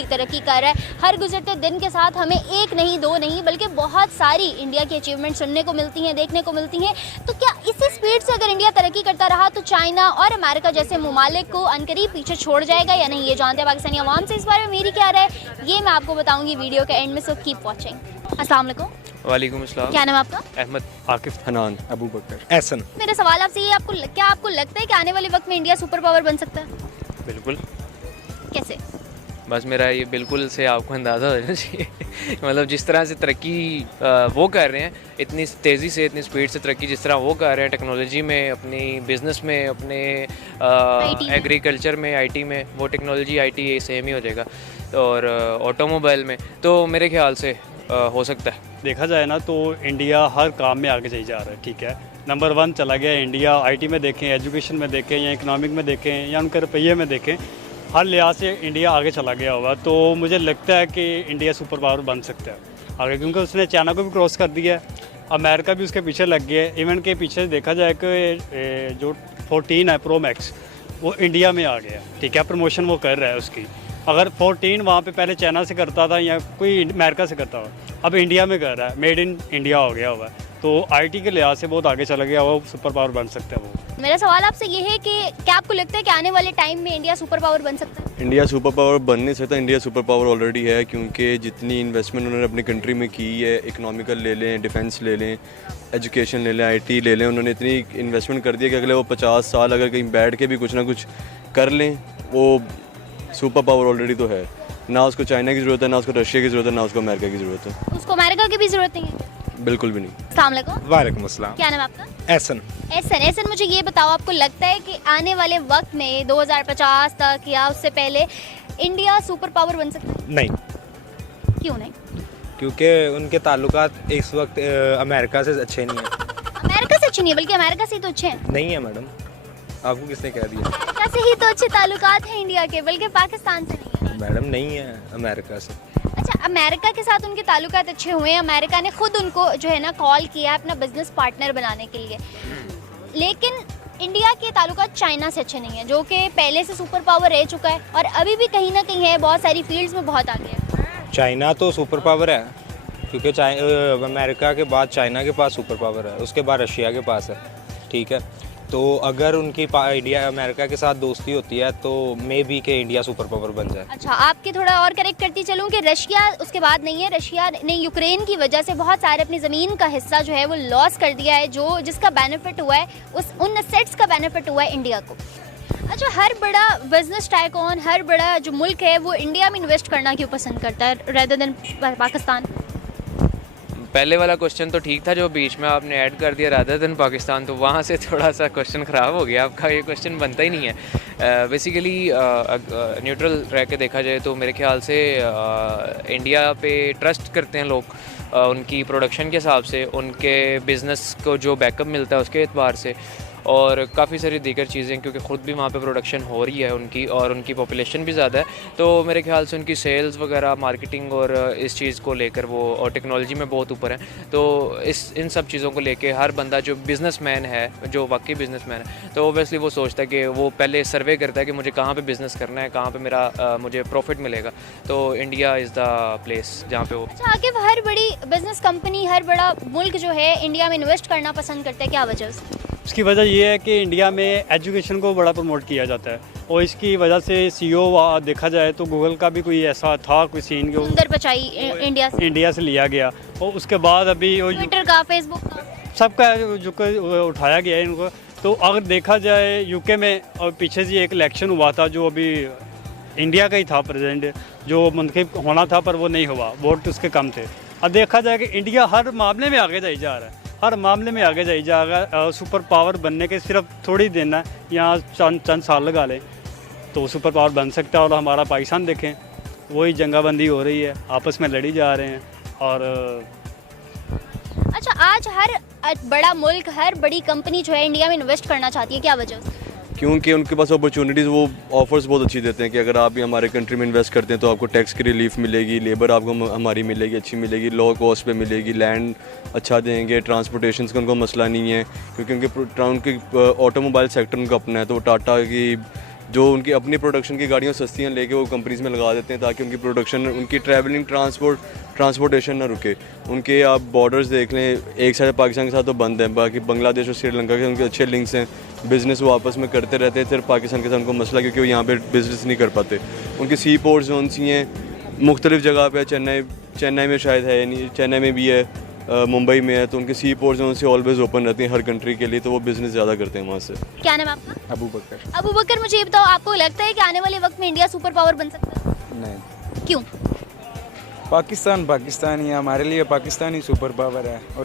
Exponentially तरक्की कर रहा है। हर गुजरते दिन के साथ हमें एक नहीं, दो नहीं, बल्कि बहुत सारी इंडिया की अचीवमेंट सुनने को मिलती हैं, देखने को मिलती हैं। तो क्या इसी स्पीड से अगर इंडिया तरक्की करता रहा तो चाइना और अमेरिका जैसे ममालिक को अनकरीब पीछे छोड़ जाएगा या नहीं, ये जानते हैं पाकिस्तानी अवाम से। इस बारे में मेरी क्या राय है ये मैं आपको बताऊंगी वीडियो के एंड में, सो कीप वॉचिंग। अस्सलाम वालेकुम। वालेकुम अस्सलाम। क्या नाम है आपका? अहमद। आकिफ, हनान, अबू बकर, एहसन। मेरा सवाल आपसे ये, क्या आपको लगता है कि आने वाले वक्त में इंडिया सुपर पावर बन सकता है? बिल्कुल। कैसे? बस मेरा ये बिल्कुल से आपको अंदाज़ा हो जाना चाहिए मतलब जिस तरह से तरक्की वो कर रहे हैं, इतनी तेज़ी से, इतनी स्पीड से तरक्की जिस तरह वो कर रहे हैं टेक्नोलॉजी में, अपनी बिज़नेस में, अपने एग्रीकल्चर में, आईटी में, वो टेक्नोलॉजी आईटी सेम ही हो जाएगा, और ऑटोमोबाइल में तो मेरे ख्याल से हो सकता है। देखा जाए ना तो इंडिया हर काम में आगे चली जा रहा है, ठीक है। नंबर 1 चला गया इंडिया, आईटी में देखें, एजुकेशन में देखें, या इकोनॉमिक में देखें, या उनके रुपये में देखें, हर लिहाज से इंडिया आगे चला गया हुआ। तो मुझे लगता है कि इंडिया सुपर पावर बन सकता है आगे, क्योंकि उसने चाइना को भी क्रॉस कर दिया है, अमेरिका भी उसके पीछे लग गया है। इवन के पीछे देखा जाए कि जो 14 है प्रो मैक्स, वो इंडिया में आ गया, ठीक है। प्रमोशन वो कर रहा है उसकी। अगर 14 वहाँ पे पहले चाइना से करता था या कोई अमेरिका से करता था, अब इंडिया में कर रहा है, मेड इन इंडिया हो गया हुआ है। तो आईटी के लिहाज से बहुत आगे चला गया, वो सुपर पावर बन सकता है वो। मेरा सवाल आपसे ये है कि क्या आपको लगता है कि आने वाले टाइम में इंडिया सुपर पावर बन सकता है? इंडिया सुपर पावर बन नहीं सकता, इंडिया सुपर पावर ऑलरेडी है, क्योंकि जितनी इन्वेस्टमेंट उन्होंने अपनी कंट्री में की है, इकोनॉमिकल ले लें, डिफेंस ले लें, एजुकेशन ले लें, आईटी ले लें, उन्होंने इतनी इन्वेस्टमेंट कर दी है कि अगले वो 50 साल अगर कहीं बैठ के भी कुछ ना कुछ कर लें, वो सुपर पावर ऑलरेडी तो है। ना उसको चाइना की ज़रूरत है, ना उसको रशिया की ज़रूरत है, ना उसको अमेरिका की ज़रूरत है। उसको अमेरिका की भी जरूरत नहीं है? बिल्कुल भी नहीं। अस्सलाम वालेकुम। वालेकुम अस्सलाम। क्या नाम है आपका? एहसन। एहसन, मुझे ये बताओ, आपको लगता है कि आने वाले वक्त में 2050 तक या उससे पहले इंडिया सुपर पावर बन सकता है? नहीं, क्यों नहीं? क्योंकि उनके ताल्लुकात इस वक्त अमेरिका से अच्छे नहीं हैं। अमेरिका से अच्छे नहीं है, बल्कि अमेरिका से ही तो अच्छे हैं। नहीं है मैडम, आपको किसने कह दिया? अमेरिका से ही तो अच्छे ताल्लुकात हैं इंडिया के, बल्कि पाकिस्तान से नहीं है। मैडम नहीं है अमेरिका से। अच्छा, अमेरिका के साथ उनके ताल्लुकात अच्छे हुए हैं, अमेरिका ने खुद उनको जो है ना कॉल किया अपना बिजनेस पार्टनर बनाने के लिए, लेकिन इंडिया के ताल्लुकात चाइना से अच्छे नहीं है, जो कि पहले से सुपर पावर रह चुका है और अभी भी कहीं ना कहीं है, बहुत सारी फील्ड्स में बहुत आगे है। चाइना तो सुपर पावर है, क्योंकि अमेरिका के बाद चाइना के पास सुपर पावर है, उसके बाद रशिया के पास है, ठीक है। तो अगर उनकी इंडिया अमेरिका के साथ दोस्ती होती है तो मे बी के इंडिया सुपर पावर बन जाए। अच्छा, आपके थोड़ा और करेक्ट करती चलूँ कि रशिया उसके बाद नहीं है, रशिया ने यूक्रेन की वजह से बहुत सारे अपनी ज़मीन का हिस्सा जो है वो लॉस कर दिया है, जो जिसका बेनिफिट हुआ है उन असेट्स का बेनिफिट हुआ है इंडिया को। अच्छा, हर बड़ा बिजनेस टाइकॉन, हर बड़ा जो मुल्क है वो इंडिया में इन्वेस्ट करना क्यों पसंद करता है रेदर देन पाकिस्तान? पहले वाला क्वेश्चन तो ठीक था, जो बीच में आपने ऐड कर दिया रादर देन पाकिस्तान, तो वहाँ से थोड़ा सा क्वेश्चन ख़राब हो गया आपका, ये क्वेश्चन बनता ही नहीं है। बेसिकली न्यूट्रल रह के देखा जाए तो मेरे ख्याल से इंडिया पे ट्रस्ट करते हैं लोग, उनकी प्रोडक्शन के हिसाब से, उनके बिज़नेस को जो बैकअप मिलता है उसके एतबार से, और काफ़ी सारी दीगर चीज़ें, क्योंकि ख़ुद भी वहाँ पे प्रोडक्शन हो रही है उनकी, और उनकी पॉपुलेशन भी ज़्यादा है, तो मेरे ख्याल से उनकी सेल्स वगैरह, मार्केटिंग और इस चीज़ को लेकर वो, और टेक्नोलॉजी में बहुत ऊपर है। तो इन सब चीज़ों को लेके हर बंदा जो बिज़नेसमैन है, जो वाकई बिज़नेसमैन है, तो ओबियसली वो सोचता है कि वो पहले सर्वे करता है कि मुझे कहाँ पर बिज़नेस करना है, कहाँ पर मेरा मुझे प्रॉफिट मिलेगा। तो इंडिया इज़ द प्लेस जहाँ पे वो। अच्छा, आगे हर बड़ी बिजनेस कंपनी, हर बड़ा मुल्क जो है इंडिया में इन्वेस्ट करना पसंद करता है, क्या वजह? इसकी वजह ये है कि इंडिया में एजुकेशन को बड़ा प्रमोट किया जाता है, और इसकी वजह से सीईओ देखा जाए तो गूगल का भी कोई ऐसा था कोई सीन जो सुंदर पिचाई इंडिया से लिया गया, और उसके बाद अभी ट्विटर का, फेसबुक का, सबका जो उठाया गया है इनको। तो अगर देखा जाए यूके में और पीछे से एक इलेक्शन हुआ था जो अभी इंडिया का ही था प्रेसिडेंट, जो मुंतखब होना था पर वो नहीं हुआ, वोट उसके कम थे। अब देखा जाए कि इंडिया हर मामले में आगे जाई जा रहा है, हर मामले में आगे जाई जाएगा। सुपर पावर बनने के सिर्फ थोड़ी दिन है, यहाँ चंद साल लगा लें तो सुपर पावर बन सकता है। और हमारा पाकिस्तान देखें, वही जंगाबंदी हो रही है, आपस में लड़ी जा रहे हैं। और अच्छा, आज हर बड़ा मुल्क, हर बड़ी कंपनी जो है इंडिया में इन्वेस्ट करना चाहती है, क्या वजह? क्योंकि उनके पास अपॉर्चुनिटीज़, वो ऑफर्स बहुत अच्छी देते हैं कि अगर आप भी हमारे कंट्री में इन्वेस्ट करते हैं तो आपको टैक्स की रिलीफ मिलेगी, लेबर आपको हमारी मिलेगी, अच्छी मिलेगी, लो कॉस्ट पे मिलेगी, लैंड अच्छा देंगे, ट्रांसपोर्टेशन का उनको मसला नहीं है, क्योंकि उनके ऑटोमोबाइल सेक्टर उनका अपना है, तो टाटा की जो उनकी अपनी प्रोडक्शन की गाड़ियाँ सस्तियाँ लेके वो कंपनीज़ में लगा देते हैं ताकि उनकी प्रोडक्शन, उनकी ट्रैवलिंग, ट्रांसपोर्टेशन ना रुके। उनके आप बॉर्डर्स देख लें, एक साइड पाकिस्तान के साथ तो बंद है, बाकी बांग्लादेश और श्रीलंका के उनके अच्छे लिंक्स हैं, बिज़नेस वो आपस में करते रहते हैं। सिर्फ पाकिस्तान के साथ उनको मसला क्योंकि वो यहाँ पे बिज़नेस नहीं कर पाते। उनके सी पोर्ट जोन्स ही हैं मुख्तलिफ़ जगह पे, चेन्नई में शायद है, यानी चेन्नई में भी है, मुंबई में है, तो उनके सी पोर्ट जोन से ऑलवेज़ ओपन रहते हैं हर कंट्री के लिए, तो वो बिज़नेस ज़्यादा करते हैं वहाँ से। क्या नाम है आपका? अबू बकर। अबू बकर, मुझे ये बताओ, आपको लगता है कि आने वाले वक्त में इंडिया सुपर पावर बन सकता है? नहीं, क्यों? पाकिस्तान पाकिस्तान ही है, हमारे लिए पाकिस्तान ही सुपर पावर है। और